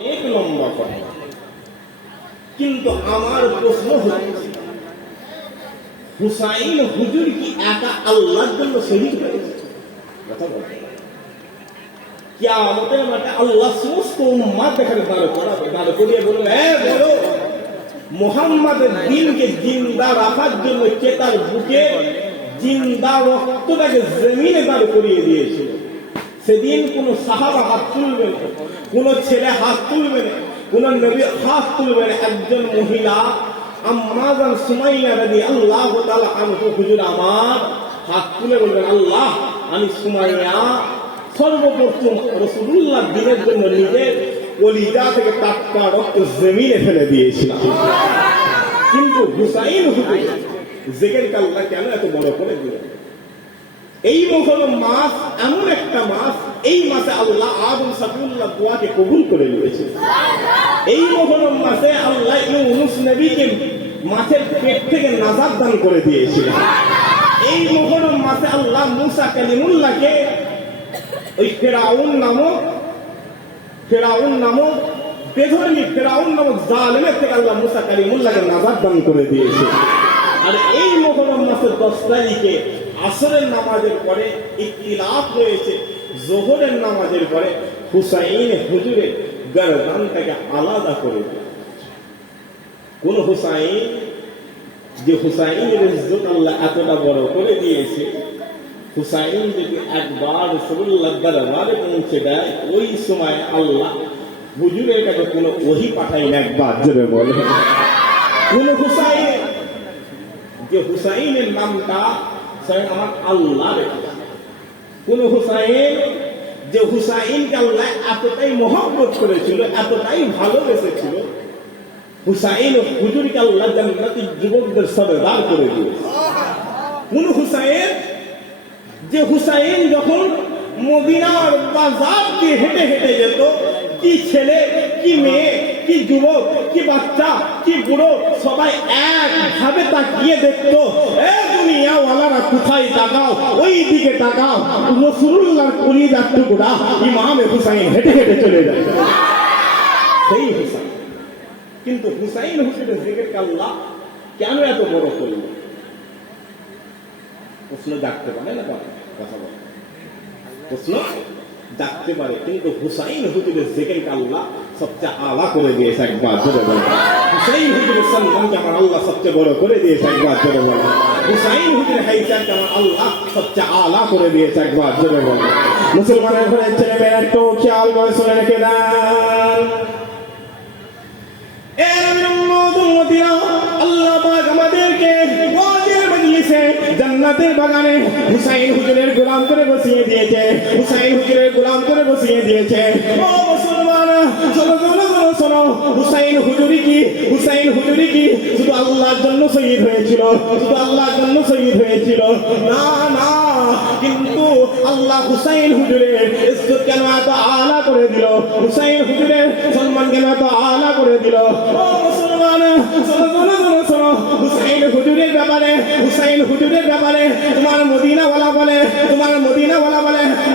এক লম্বা কথা, কিন্তু আমার প্রশ্ন হচ্ছে হুসাইন হুজুর কি একা আল্লাহর জন্য শহীদ হয়েছে? কথা বলতে কিয়ামতের মাঠে আল্লাহ সমস্ত উম্মাত এখানে দাঁড় করিয়ে বলবে, হ্যাঁ বলো, মুহাম্মাদের দ্বীনকে জিন্দা রাখার জন্য কে তার বুকে জিন্দা রক্তটাকে জমিনে দাঁড় করিয়ে দিয়েছিল। সেদিন কোন সাহাবা হাত তুলবে না, কোন ছেলে হাত তুলবে না, কোন নবী হাত তুলবে না। একজন মহিলা আম্মা জান সুমাইয়া রাদিয়াল্লাহু তাআলা আনহা হুজুর আমার হাত তুলে বলবেন, আল্লাহ আমি সুমাইয়া সর্বপ্রথম রাসূলুল্লাহ দ্বীনের জন্য নিজের কলিজা থেকে টাটকা রক্ত জমিনে ফেলে দিয়েছিলাম। কিন্তু হুসাইন হুজুর জিকিরকে আল্লাহ কেন এত বড় করে দিলেন? এই মুহররম মাস এমন একটা মাস, এই মাসে আল্লাহ আদম সাফিউল্লাহ দোয়াকে কবুল করে নিয়েছে। এই মুহররম মাসে আল্লাহ ইউনূস নবীকে মাছের পেট থেকে নাজাত দান করে দিয়েছিলেন। এই মুহররম মাসে আল্লাহ মুসা কালিমুল্লাহকে ওই ফেরাউন নামক বেধর্মী ফেরাউন নামক জালেমের থেকে আল্লাহ মুসা কালিমুল্লাহকে নাজাত দান করে দিয়েছে। আর এই মুহররম মাসের 10 তারিখে আসরের নামাজের পরে ইখতিলাফ হয়েছে, যোহরের নামাজের পরে হুসাইন হুজুরের গর্দানটাকে আলাদা করে দেয়। কোন হুসাইন, যে হুসাইনের ইজ্জত আল্লাহ এতটা বড় করে দিয়েছে, হুসাইন যদি একবার রাসূলুল্লাহ দরবারে পৌঁছে দেয়, ওই সময় আল্লাহ হুজুরের কাছে কোনো ওহী পাঠায় না। একবার জোরে বলে, কোন হুসাইন, যে হুসাইনের নামটা স্বয়ং আমার আল্লাহ রেখেছে। কোন হুসাইন, যে হুসাইনকে আল্লাহ এতটাই মহব্বত করেছিল, এতটাই ভালোবেসেছিল, হুসাইন হুজুরকে আল্লাহ জান্নাতের যুবকদের সরদার করে দিয়েছে। কোন হুসাইন, যে হুসাইন যখন মদিনার বাজার দিয়ে হেঁটে হেঁটে যেত, কি ছেলে, কি মেয়ে, কি যুবক, কি বাচ্চা, কি বুড়ো, সবাই একভাবে তাকিয়ে দেখতো, এ দুনিয়াওয়ালারা কোথায় তাকাও, ওই দিকে তাকাও, রাসূলুল্লাহর কলিজার টুকরা ইমাম হুসাইন হেঁটে হেঁটে চলে যায়। সেই হুসাইন। কিন্তু হুসাইন হুজুরের জিকিরকে আল্লাহ কেন এত বড় করল? প্রশ্ন জাগতে পারে না? কথা বল, প্রশ্ন জাগতে পারে। কিন্তু হুসাইন হুজুরের জিকিরকে আল্লাহ সবচেয়ে আলা করে দিয়েছে। একবার জোরে বল, হুসাইন হুজুরের সম্মানকে আমার আল্লাহ সবচেয়ে বড় করে দিয়েছে। একবার জোরে বল, হুসাইন হুজুরের হাইসানকে আমার আল্লাহ সবচেয়ে আলা করে দিয়েছে। একবার জোরে বল। মুসলমানের ঘরের ছেলে মেয়েরা একটু খেয়াল করে শুনে রেখে দেন। আল্লাহ পাক আমাদেরকে ওয়াজের মজলিসে জান্নাতের বাগানে হুসাইন হুজুরের গোলাম করে বসিয়ে দিয়েছে। হুসাইন হুজুরের গোলাম করে বসিয়ে দিয়েছে। ও মুসলমান, শোনো শোনো শোনো শোনো, হুসাইন হুজুরি কি শুধু আল্লাহর জন্য শহীদ হয়েছিল? শুধু আল্লাহর জন্য শহীদ হয়েছিল? না না, কিন্তু আল্লাহ হুসাইন হুজুরের ইজ্জত কেন এত আলা করে দিল? হুসাইন হুজুরের সম্মান কেন এত আলা করে দিল? ও মুসলমান, শোনো শোনো শোনো শোনো, হুসাইন হুজুরের ব্যাপারে তোমার মদিনাওয়ালা বলে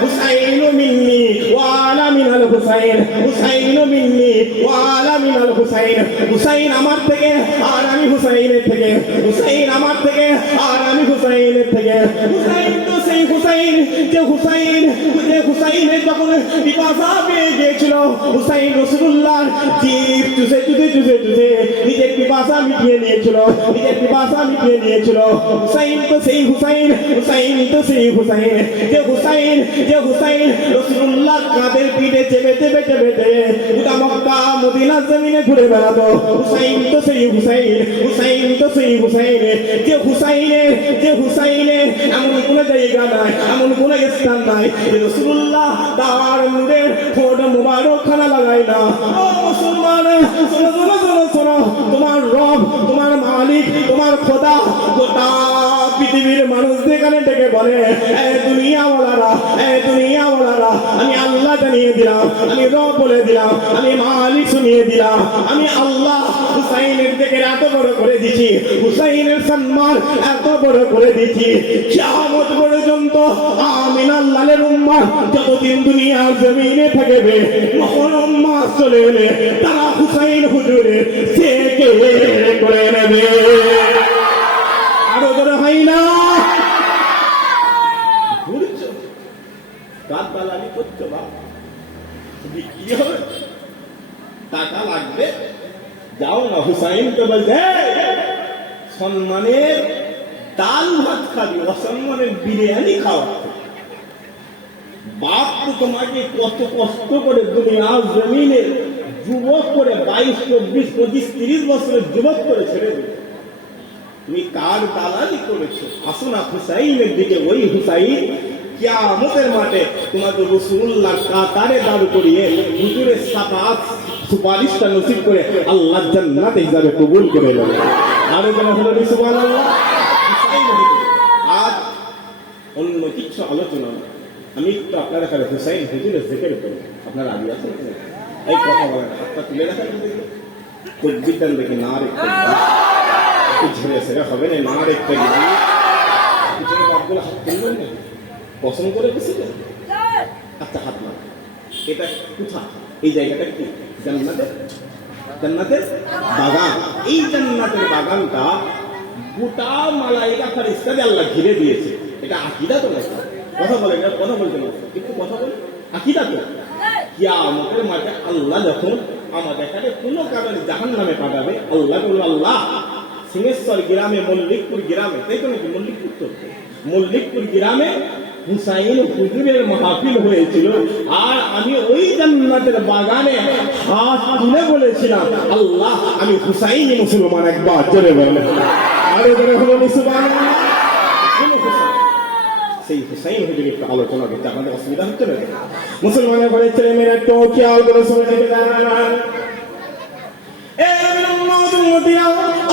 হুসাইনু মিন্নি ওয়া আনা মিনাল হুসাইন, হুসাইনু মিন্নি ওয়া আনা মিনাল হুসাইন। হুসাইন আমার থেকে আর আমি হুসাইনের থেকে, হুসাইন আমার থেকে আর আমি হুসাইনের থেকে। হুসাইন তো সেই হুসাইন, যে হুসাইনের যখন পিপাসা পেয়ে গিয়েছিল, হুসাইন রাসূলুল্লাহর জিভ চুষে নিজের পিপাসা মিটিয়ে নিয়েছিল। হুসাইন তো সেই হুসাইন, যে হুসাইন রাসূলুল্লাহ কাঁধের পিঠে চেপে গোটা মক্কা মদিনা জমিনে ঘুরে বেড়াতো। হুসাইন তো সেই হুসাইন, যে হুসাইনের এমন কোনো জায়গা নাই, এমন কোনো স্থান নাই যে রাসূলুল্লাহ তার মুখে ঠোঁট মুবারক খানা লাগায় না। ও মুসলমান, শোনো, তোমার রব, তোমার মালিক, তোমার খোদা গোটা পৃথিবীর মানুষ যেখানে ডেকে বলে দুনিয়াওয়ালারা দুনিয়াওয়ালারা, আমি আল্লাহ জানিয়ে দিলাম, আমি রব বলে দিলাম, আমি মালিক শুনিয়ে দিলাম, আমি আল্লাহ হুসাইনের দিকে এত বড় করে দিছি, হুসাইনের সম্মান এত বড় করে দিছি, কিয়ামত পর্যন্ত আমিনার লালের উম্মাহ যতদিন দুনিয়ার জমিনে থাকবে, মহান উম্মাহ চলে এলে তারা হুসাইন হুজুরের থেকে করে নেবে। আরো ধরে হয় না, ঘুরছ কার দালালি করছো বা বিক্রি হবে, টাকা লাগবে, যাও না হুসাইনকে বলতে সম্মানের ডাল ভাত খাবি, অসম্মানের বিরিয়ানি খাওয়া। বাপ তো তোমাকে কত কষ্ট করে দুনিয়ার জমিনে যুবক করে 22, 24, 25, 30 বছরের যুবক করে ছেড়ে দেবে, তুমি কার দালালি করেছো? আসো না হুসাইনের দিকে। ওই হুসাইন কিয়ামতের মাঠে তোমাকে রাসূলুল্লাহ কাতারে দাঁড় করিয়ে হুজুরের শাফাআত সুপারিশটা নসিব করে আল্লাহ জান্নাতে হিসাবে কবুল করে নেবে। আরো যেন হলো সুবহানাল্লাহ। আজ অন্য কিছু আলোচনা না, আমি একটু আপনার এখানে হুসাইন হুজুরের জিকির করি। আপনার আগে আছে এই কথা বলেন, হাতটা তুলে রাখেন দেখি, বিদ্যান দেখি না রেখে ঝেড়ে সেরে হবে না, না রেখে হাত তুলবেন না, পছন্দ করে বেশি। আচ্ছা হাত না, এটা কোথা? এই জায়গাটা কি? জান্নাতের, জান্নাতের বাগান। এই জান্নাতের বাগানটা গোটা মালাইকা ফেরেশতাদের আল্লাহ ঘিরে দিয়েছে। এটা আকীদা তো না, কথা বলে, এটা কথা বলতে না, একটু কথা বলে, আকীদা তো। কিয়ামতের মাঠে আল্লাহ যখন আমাদের এখানে কোনো কারণে জাহান্নামে পাঠাবে, আল্লাহ বলল, আল্লাহ সিংহেশ্বর গ্রামে, মল্লিকপুর গ্রামে, তাই তো নাকি মল্লিকপুর, তো মল্লিকপুর গ্রামে হুসাইন হুজুরের মাহফিল হয়েছিল, আর আমি ওই জান্নাতের বাগানে হাত তুলে বলেছিলাম, আল্লাহ আমি হুসাইনি মুসলমান, একবার জোরে বলেন, আরো জোরে হলো সুবহানাল্লাহ। সেই হুসাইন হুজুরের একটু আলোচনা করতে আমাদের অসুবিধা হচ্ছে না? মুসলমানের ঘরে ছেলে মেয়েরা একটু খেয়াল করে শুনে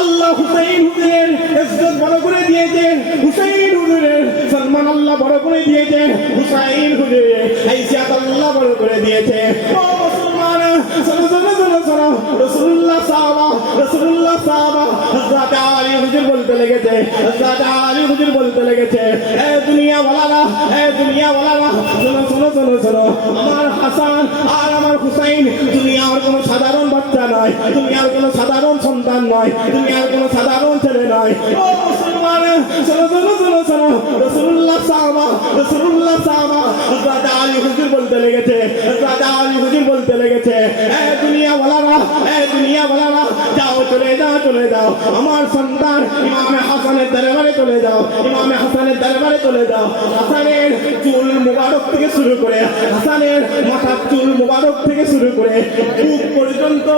আল্লাহ হুসাইন হুজুরের ইজ্জত বড় করে দিয়েছেন, হুসাইন হুজুরের সম্মান আল্লাহ বড় করে দিয়েছেন, হুসাইন হুজুরের হাইসিয়াত আল্লাহ বড় করে দিয়েছে। ও মুসলমান, শোনো শোনো শোনো শোনো, রাসূলুল্লাহ সাহাবা, রাসূলুল্লাহ সাহাবা হযরত আলী হুজুর বলতে লেগেছে, হযরত আলী হুজুর বলতে লেগেছে, এ দুনিয়া ওয়ালারা, এ দুনিয়া ওয়ালারা, শোনো শোনো শোনো শোনো, আমার হাসান আর আমার হুসাইন দুনিয়ার কোনো সাধারণ বাচ্চা নয়, দুনিয়ার কোনো সাধারণ সন্তান নয়, দুনিয়ার কোনো সাধারণ ছেলে নয়। ও মুসলমান, শোনো শোনো শোনো শোনো, রাসূলুল্লাহ সাহাবা, রাসূলুল্লাহ সাহাবা হযরত আলী হুজুর বলতে লেগেছে, হযরত আলী হুজুর বলতে লেগেছে, এ দুনিয়া ওয়ালারা, এ দুনিয়া ওয়ালারা, যাও চলে যাও চলে যাও, আমার সন্তান ইমামে হাসানের দরবারে চলে যাও, ইমামে হাসানের দরবারে চলে যাও। হাসানের চুল মুবারক থেকে শুরু করে, হাসানের মাথার চুল মুবারক থেকে শুরু করে বুক পর্যন্ত,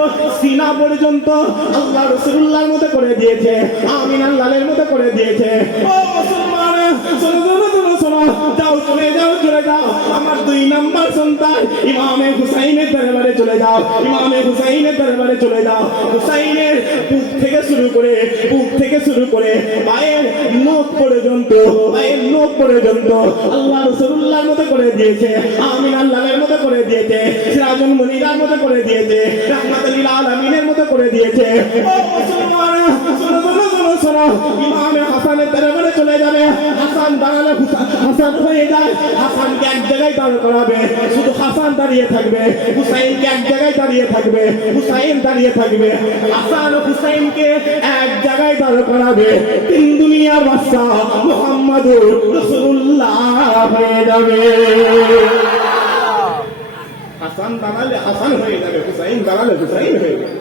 সিনা পর্যন্ত আল্লাহ রাসূলুল্লাহর মতো করে দিয়েছে, আমিনার লালের মতো করে দিয়েছে। ও মুসলমান, শোনো শোনো শোনো শোনো, যাও চলে যাও চলে যাও, আমার 2 নাম্বার সন্তান ইমামে হুসাইনের দরবারে চলে যাও, ইমামে হুসাইনের দরবারে চলে যাও। হুসাইনের বুক থেকে শুরু করে, বুক থেকে শুরু করে পায়ের নখ পর্যন্ত, পায়ের নখ পর্যন্ত আল্লাহ রাসূলুল্লাহর মতো করে দিয়েছে, আমিনার লালের মতো করে দিয়েছে, সিরাজুল মুনিরার মতো করে দিয়েছে, রাহমাতুল লিল আলামিনের মতো করে দিয়েছে। ও মুসলমান, শোনো শোনো শোনো শোনো, ইমামে হাসানের দরবারে চলে যাবে, হাসান দাঁড়ালে হাসান হয়ে যায়, হাসানকে এক জায়গায় দাঁড় করাবে, শুধু হাসান দাঁড়িয়ে থাকবে, হুসাইনকে এক জায়গায় দাঁড়িয়ে থাকবে, হুসাইন দাঁড়িয়ে থাকবে, হাসান ও হুসাইনকে এক জায়গায় দাঁড় করাবে, 3 দুনিয়ার বাদশা মুহাম্মদুর রাসূলুল্লাহ হয়ে যাবে। হাসান দাঁড়ালে হাসান হয়ে যাবে, হুসাইন দাঁড়ালে হুসাইন হয়ে যাবে,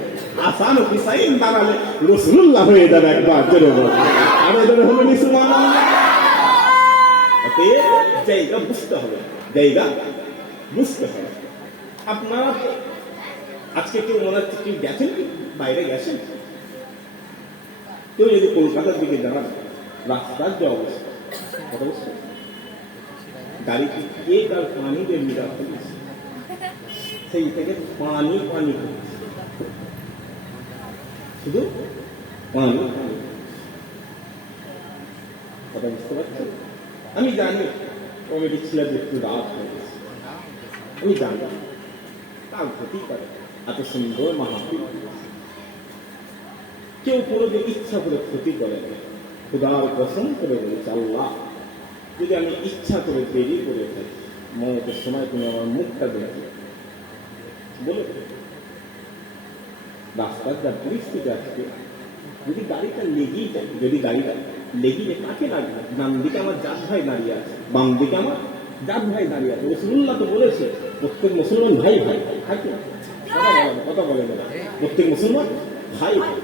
হাসান ও হুসাইন দাঁড়ালে রাসূলুল্লাহ হয়ে যাবে, একবার জোরে বলো, আরো জোরে হলো সুবহানাল্লাহ। অতএব জায়গা বুঝতে হবে, জায়গা বুঝতে হবে। আপনারা আজকে কেউ মনে হচ্ছে কেউ গেছেন, বাইরে গেছেন, কেউ যদি কলকাতার দিকে যান, রাস্তার যে অবস্থা, কথা বুঝছেন, গাড়িতে কে তার পানি দিয়ে মিলা ফেলেছে, সেই থেকে পানি পানি শুধু পানি। কথা বুঝতে পারছেন? আমি জানি কমিটির ছেলেদের একটু রাত হয়ে গেছে, আমি জানতাম কাল ক্ষতি করে এত সুন্দর মাহফিল। কেউ কোনোদিন ইচ্ছা করে ক্ষতি করে না। খুদার কসম করে বলেছে, আল্লাহ যদি আমি ইচ্ছা করে দেরি করে থাকি, মমতের সময় তুমি আমার মুখটা দেখে বলে রাস্তার যা পরিস্থিতি আজকে, যদি গাড়িটা লেগেই যায়, যদি গাড়িটা লেগিয়ে কাকে লাগবে? ডান দিকে আমার জাত ভাই দাঁড়িয়ে আছে, বাম দিকে আমার জাত ভাই দাঁড়িয়ে আছে। রাসূলুল্লাহ তো বলেছে প্রত্যেক মুসলমান ভাই ভাই ভাই, কথা বলে না, প্রত্যেক মুসলমান ভাই ভাই।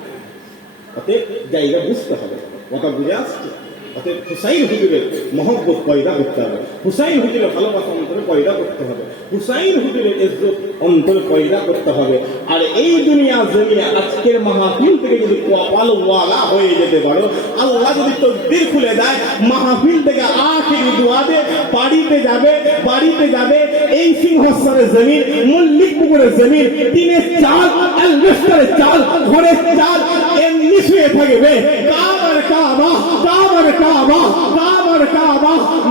অতএব জায়গা বুঝতে হবে, কথা বুঝে আসছে। অতএব হুসাইন হুজুরের মহব্বত পয়দা করতে হবে, হুসাইন হুজুরের ভালোবাসা অন্তরে পয়দা করতে হবে, হুসাইন হুজুরের ইজ্জত অন্তরে পয়দা করতে হবে। আর এই দুনিয়া জমিনে আজকের মাহফিল থেকে যদি কপালওয়ালা হয়ে যেতে পারো, আল্লাহ যদি তকদির খুলে দেয়, মাহফিল থেকে আখিরি দুয়াতে বাড়িতে যাবে এই সিংহাসনের জমিন, মল্লিকপুরের জমিন, টিনের চাল, অ্যালবেস্টারের চাল, ঘরের চাল এমনি শুয়ে থাকবে।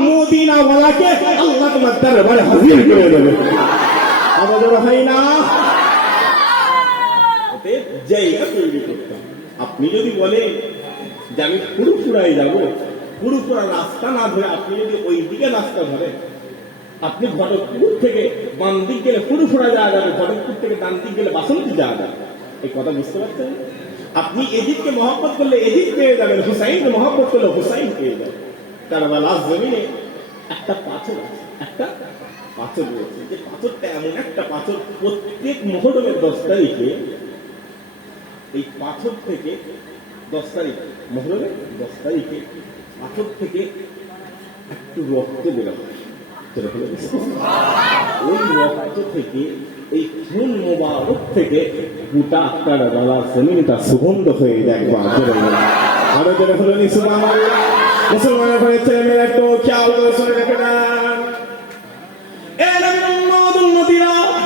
মদিনাওয়ালাকে আল্লাহ তোমার দরবারে হাজির করে দেবে। আমাদের হয় না জায়গা তৈরি করতে। আপনি যদি বলেন যে আমি ফুরফুরায় যাব, ফুরফুরা রাস্তা না ধরে আপনি যদি ওই দিকে রাস্তা ধরেন, আপনি ঘটকপুর থেকে বাম দিক গেলে ফুরফুরা যাওয়া যাবে, ঘটকপুর থেকে ডান দিক গেলে বাসন্তী যাওয়া যাবে। এই কথা বুঝতে পারছেন? আপনি এজিদকে মহব্বত করলে এজিদ পেয়ে যাবেন, হুসাইনকে মহব্বত করলে হুসাইন পেয়ে যাবেন। কারবালার জমিনে একটা পাথর আছে, একটা পাথর রয়েছে, যে পাথরটা এমন একটা পাথর, প্রত্যেক মুহররমের 10 তারিখে এই পাথর থেকে 10 তারিখ মুহররমের 10 তারিখে পাথর থেকে একটু রক্ত বের হয়। ওই রক্ত থেকে, এই খুন মোবারক থেকে গোটা কারবালার জমিনটা সুগন্ধ হয়ে যায়। আরো জোরে হলো নি সুবহানাল্লাহ। মুসলমানের ঘরে ছেলে মেয়েরা একটু খেয়াল করে শুনে রেখে দেন।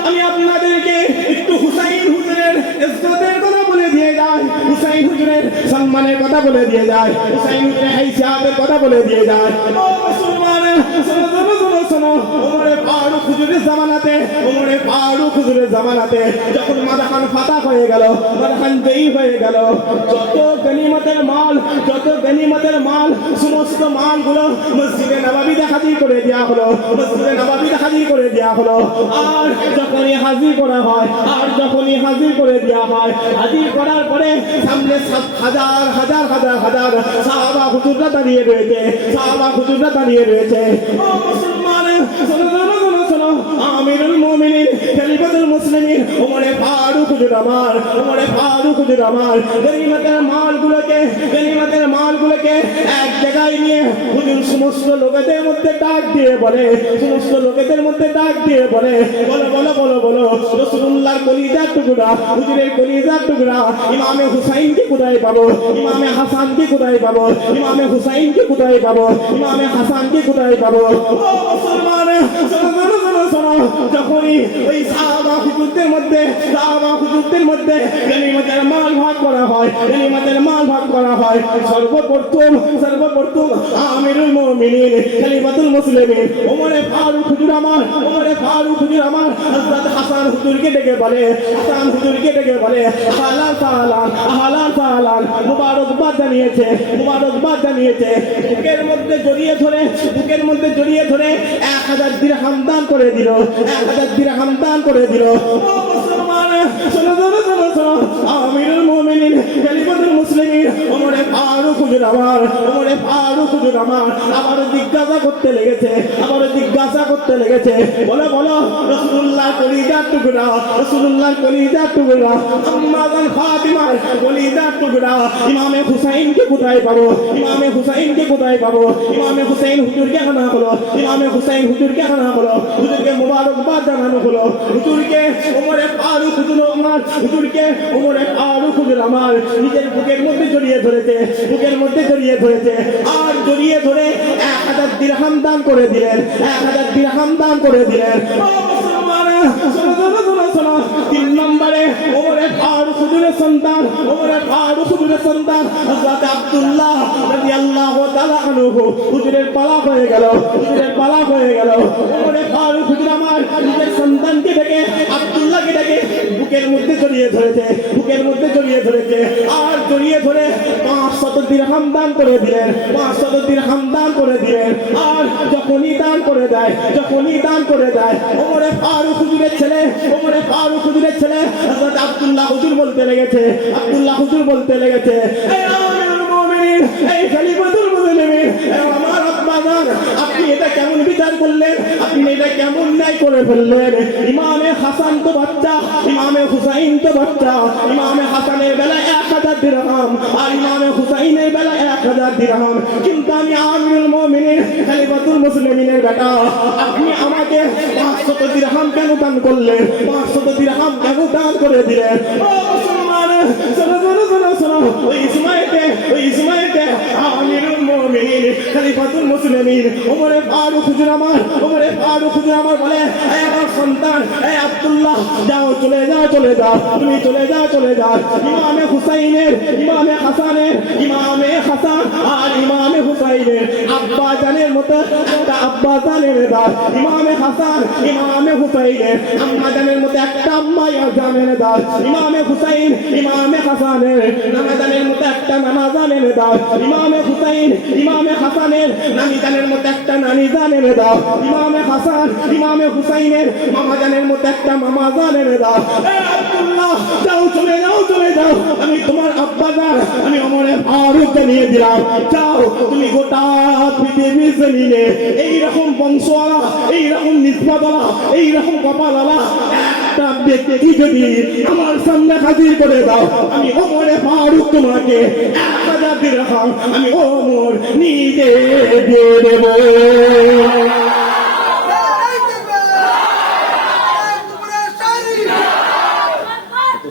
আমি আপনাদেরকে একটু হুসাইন হুজুরের ইজ্জতের কথা বলে দিয়ে যাই, হুসাইন হুজুরের সম্মানের কথা বলে দিয়ে যায়, হুসাইন হুজুরের হাইসিয়াতের কথা বলে দিয়ে যায়। ও মুসলমানের শোনো, ওমরে ফারুক হুজুরের জামানাতে যখন মাদাখান ফাতা হয়ে গেল, মাদাখান জয়ী হয়ে গেল, যত গনিমতের মাল সমস্ত মালগুলো মসজিদে নববীতে হাজির করে দেওয়া হলো। আর যখনই হাজির করা হয়, হাজির করার পরে সামনে হাজার সাহাবা হুজুররা দাঁড়িয়ে রয়েছে। ও মুসলমান, শোনো, আমিরুল মুমিনিন খলিফাতুল মুসলিমিন ওমরে ফারুক হুজুর আমার গনিমতের মালগুলোকে এক জায়গায় নিয়ে হুজুর সমস্ত লোকেদের মধ্যে ডাক দিয়ে বলে, বলো রাসূলুল্লাহর কলিজার টুকরা, হুজুরের কলিজার টুকরা ইমামে হুসাইনকে কোথায় পাবো, ইমামে হাসানকে কোথায় পাবো, ইমামে হুসাইনকে কোথায় পাবো, ইমামে হাসানকে কোথায় পাবো? ও মুসলমান, শোনো, যখনই ওই সাহাবা হুজুরদের মধ্যে গনিমতের মাল ভাগ করা হয়, সর্বপ্রথম আমিরুল মুমিনিন খলিফাতুল মুসলিমিন ওমরে ফারুক হুজুর আমার হযরত হাসান হুজুরকে ডেকে বলে, আহলান সাহলান, মুবারকবাদ জানিয়েছে। বুকের মধ্যে জড়িয়ে ধরে 1000 দিরহাম দান করে দিল। ও মুসলমান, শোনো, আমিরুল মুমিনিন খলিফাতুল মুসলিমিন ওমরে ফারুক হুজুর আমার আবার জিজ্ঞাসা করতে লেগেছে, বলো রাসূলুল্লাহর কলিজার টুকরা আম্মা জান ফাতিমার কলিজার টুকরা ইমামে হুসাইনকে কোথায় পাবো? ইমামে হুসাইন হুজুরকে আনা হলো, হুজুরকে মুবারকবাদ জানানো হলো, হুজুরকে ওমরে ফারুক হুজুর আমার নিজের বুকের মধ্যে জড়িয়ে ধরেছে, আর জড়িয়ে ধরে 1000 দিরহাম দান করে দিলেন। ও মুসলমান, শোনো, 3 নম্বরে ওমরে ফারুক হুজুরের সন্তান ওমরে ফারুক হুজুরের সন্তান হযরত আব্দুল্লাহ রাদিয়াল্লাহু তাআলা আনহু হুজুরের পালা হয়ে গেল, হুজুরের পালা হয়ে গেল। ওমরে ফারুক হুজুর আমার নিজের সন্তানকে ডেকে আব্দুল্লাহকে ডেকে বুকের মধ্যে জড়িয়ে ধরেছে, বুকের মধ্যে জড়িয়ে ধরেছে, আর জড়িয়ে ধরে 500 দিরহাম দান করে দিলেন, 500 দিরহাম দান করে দিলেন। আর যখনই দান করে দেয়, যখনই দান করে দেয়, ওমরে ফারুক হুজুরের ছেলে, ওমরে ফারুক হুজুরের ছেলে হযরত আব্দুল্লাহ হুজুর বলতে লেগেছে, আব্দুল্লাহ হুজুর বলতে লেগেছে, এই আমিরুল মুমিনিন, এই খলিফাতুল মুসলিমিন, আমার আব্বাজান, আপনি এটা কেমন বিচার করলেন, আপনি এটা কেমন ন্যায় করে ফেললেন? ইমামে হাসান তো বাচ্চা, ইমামে হুসাইন তো বাচ্চা, ইমামে হাসানের বেলা 1000 দিরহাম আর ইমামে হুসাইনের বেলা 1000 দিরহাম, কিন্তু আমি আমিরুল মুমিনিন খলিফাতুল মুসলিমিনের বেটা, আপনি আমাকে 500 দিরহাম কেন দান করলেন? 500 দিরহাম কেন দান করে দিলেন? ও মুসলমান, শোনো শোনো শোনো শোনো, ওই ইসমাইলকে আমিরুল মুমিনিন খলিফাতুল মুসলিমিন ওমরে ফারুক হুজুর আমার, ওমরে ফারুক হুজুর আমার বলে, এই আমার সন্তান, এই আব্দুল্লাহ, যাও চলে যাও, চলে যাও, তুমি চলে যাও, চলে যাও। ইমামে হুসাইনের, ইমামে হাসানের, ইমামে হাসান আর ইমামে হুসাইনের আব্বা জানের মতো একটা আব্বা জানের দাস, ইমামে হাসান ইমামে হুসাইনের আম্মা জানের মতো একটা আম্মা জানের দাস, ইমামে হুসাইন ইমামে হাসানের নানা জানের মতো একটা নানা জানের দাস, ইমামে হুসাইন ইমামে হাসানের নানি জানের মতো একটা নানি জানের দাস, ইমামে হাসান ইমামে হুসাইনের মামা জানের মতো একটা মামা জানের দাস। আব্দুল্লাহ, যাও চলে যাও, চলে যাও, আমি তোমার আব্বা জান, আমি ওমরে ফারুক জানিয়ে দিলাম, যাও তুমি গোটা পৃথিবীর জমিনে এইরকম বংশওয়ালা, এইরকম নিসবতওয়ালা, এইরকম কপালওয়ালা একটা ব্যক্তি যদি আমার সামনে হাজির করে দাও, আমি ওমরে ফারুক তোমাকে 1000 দিরহাম আমি ওমর নিজে দিয়ে দেব।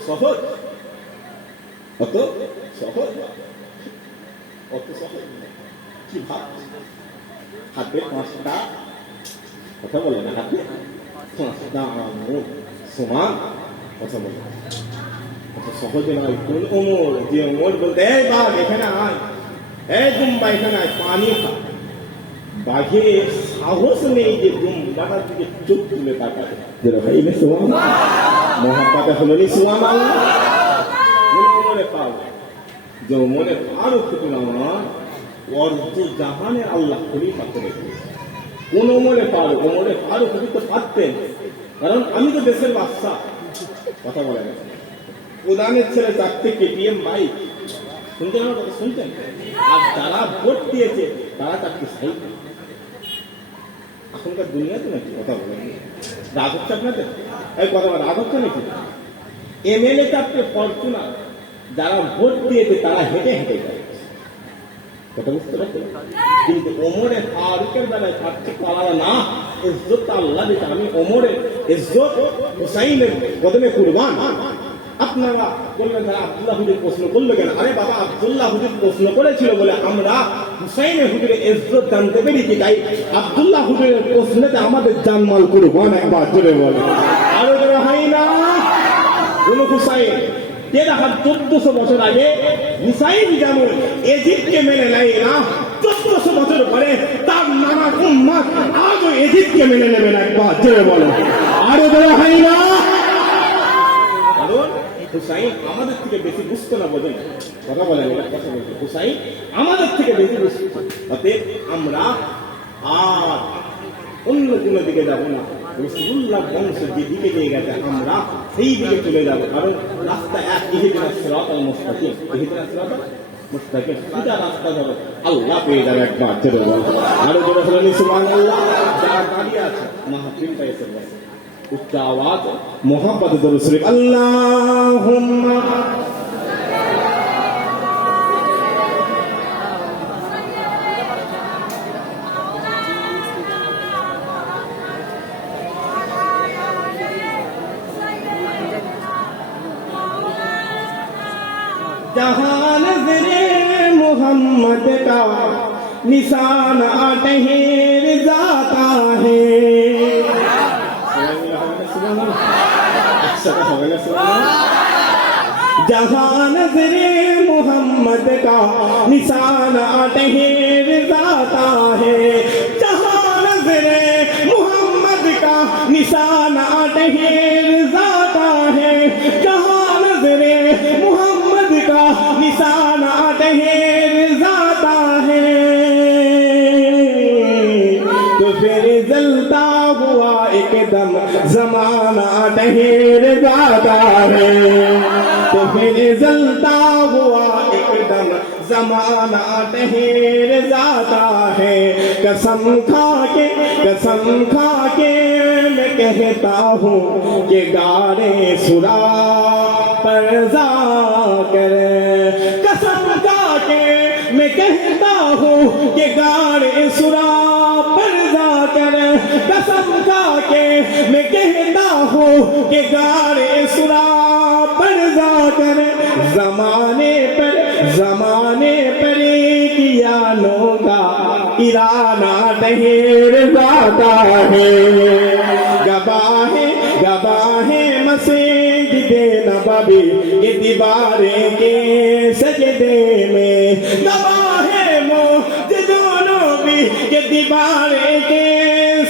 সহজ, অত সহজ, অত সহজ কি ভাব? হাতে 5টা কথা বলে না, হাতে 5টা আঙুল সমান কথা বলে, অত সহজে নয়। কোন ওমর? যে ওমর বলতে, এই বাঘ এখানে আয়, এই দুম্বা এখানে আয়, পানি খা। বাঘের সাহস নেই যে দুম্বাটার দিকে চোখ তুলে তাকাবে। ভাই মহাব্বাতে হলো নি সুবহানাল্লাহ। ওমরে ফারুক, যে ওমরে ফারুক হুজুর আমার অর্ধ জাহানে আল্লাহ খলিফা করে দিয়েছে। কোন ওমরে ফারুক? ওমরে ফারুক হুজুর তো পারতেন, কারণ আমি তো দেশের বাদশা, কথা বলে না। প্রধানের ছেলে 4টে KTM বাইক, শুনতেন আমার কথা? শুনতেন? আর যারা ভোট দিয়েছে তারা 4টে সাইকেল। এখনকার দুনিয়াতে নাকি কথা বলেন? রাগ হচ্ছে আপনাদের? এই কথা রাগ হচ্ছে নাকি? MLA 4টে ফরচুনার, যারা ভোট দিয়েছে তারা হেঁটে হেঁটে যায়, কথা বুঝতে পারছেন? কিন্তু ওমরে ফারুকের বেলায় 4টে পালা না, ইজ্জত আল্লাহ দিতে। আমি ওমরের ইজ্জত হুসাইনের কদমে কুরবান। আপনারা বললেন যারা আব্দুল্লাহ হুজুর প্রশ্ন করলো কেন? আরে বাবা, আব্দুল্লাহ হুজুর প্রশ্ন করেছিল বলে আমরা হুসাইনের হুজুরের ইজ্জত জানতে পেরেছি, তাই আব্দুল্লাহ হুজুরের প্রশ্নেতে আমাদের জানমাল কুরবান। একবার জোরে বলে, আরো জোরে হয় না? কোন হুসাইন 1400 বছর আগে হুসাইন যেমন ইজিপ্টকে মেনে নেয় না, 1400 বছর পরে তার নানা উম্মত আজও ইজিপ্টকে মেনে নেবে না। একবার জোরে বলো, আরো জোরে হয় না? কারণ হুসাইন আমাদের থেকে বেশি বুঝতো না, বোঝেন? কথা বলেন, কথা বলতে হুসাইন আমাদের থেকে বেশি বুঝতো। অতএব আমরা আর অন্য কোনো দিকে যাব না, রাসূলুল্লাহ বংশ যেদিকে নিয়ে গেছে আমরা সেই দিকে চলে যাব। কারণ রাস্তা এক, ইহদিনাস সিরাতাল মুস্তাকিম, ইহদিনাস সিরাতাল মুস্তাকিম, সোজা রাস্তা ধরো, আল্লাহ পেয়ে যাবে। একবার জোরে বলো, আরো জোরে বলেন সুবহানাল্লাহ। যারা দাঁড়িয়ে আছে মাহফিলটা এসে বসে, উচ্চ আওয়াজ মোহাম্মদ দরুদ শরীফ, আল্লাহুম্মা जहां नज़रे मोहम्मद का निशान ठहर जाता है। जहां नजरे मोहम्मद का निशाना ठहर जाता है, जहां नजरे मोहम्मद का निशाना ठहर जाता है, जहां नजरे मोहम्मद का निशाना ठहर जाता है, तो फिर जलता हुआ एकदम जमाना ठहर जाता है, तो फिर जलता हुआ एकदम जमाना ठहर जाता है। कसम खा के मैं कहता हूँ कि गाने सुरा पर जा कर, कसम खा के मैं कहता हूँ कि गाने सुरा पर जा कर, कसम खा के मैं कहता हूँ कि गाने सुरा पर जाकर जमाने पर कियानों का इराना ठहर जाता है। गवाहे मस्जिदे नबवी के दीवारें के सजदे में, गवाहे मस्जिदों नबी के दीवारें के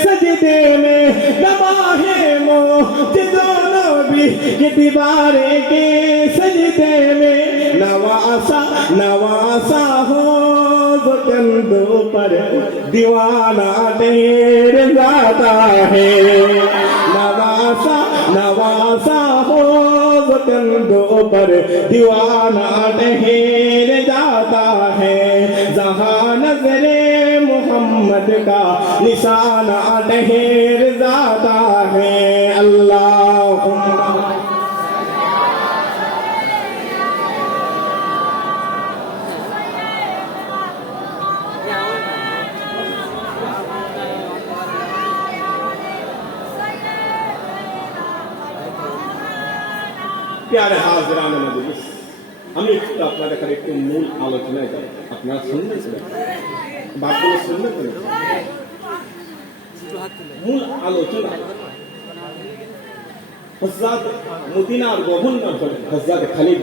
सजदे में, गवाहे मस्जिदों नबी के दीवारें के सजदे में, नवासा हो जो कंधों पर दीवाना ठहर जाता है, नवासा हो जो कंधों पर दीवाना ठहर जाता है, जहां नजरे मोहम्मद का निशाना ठहर जाता है। अल्लाहुम्मा प्यारे हाजिरान मजलिस, আমি একটু আপনাদের কাছে একটু মূল আলোচনায় যাই। আপনারা শুনবেন বাক্যগুলো শুনবেন তো? মূল আলোচনা হযরত মদিনার গভর্নর হযরত খালিদ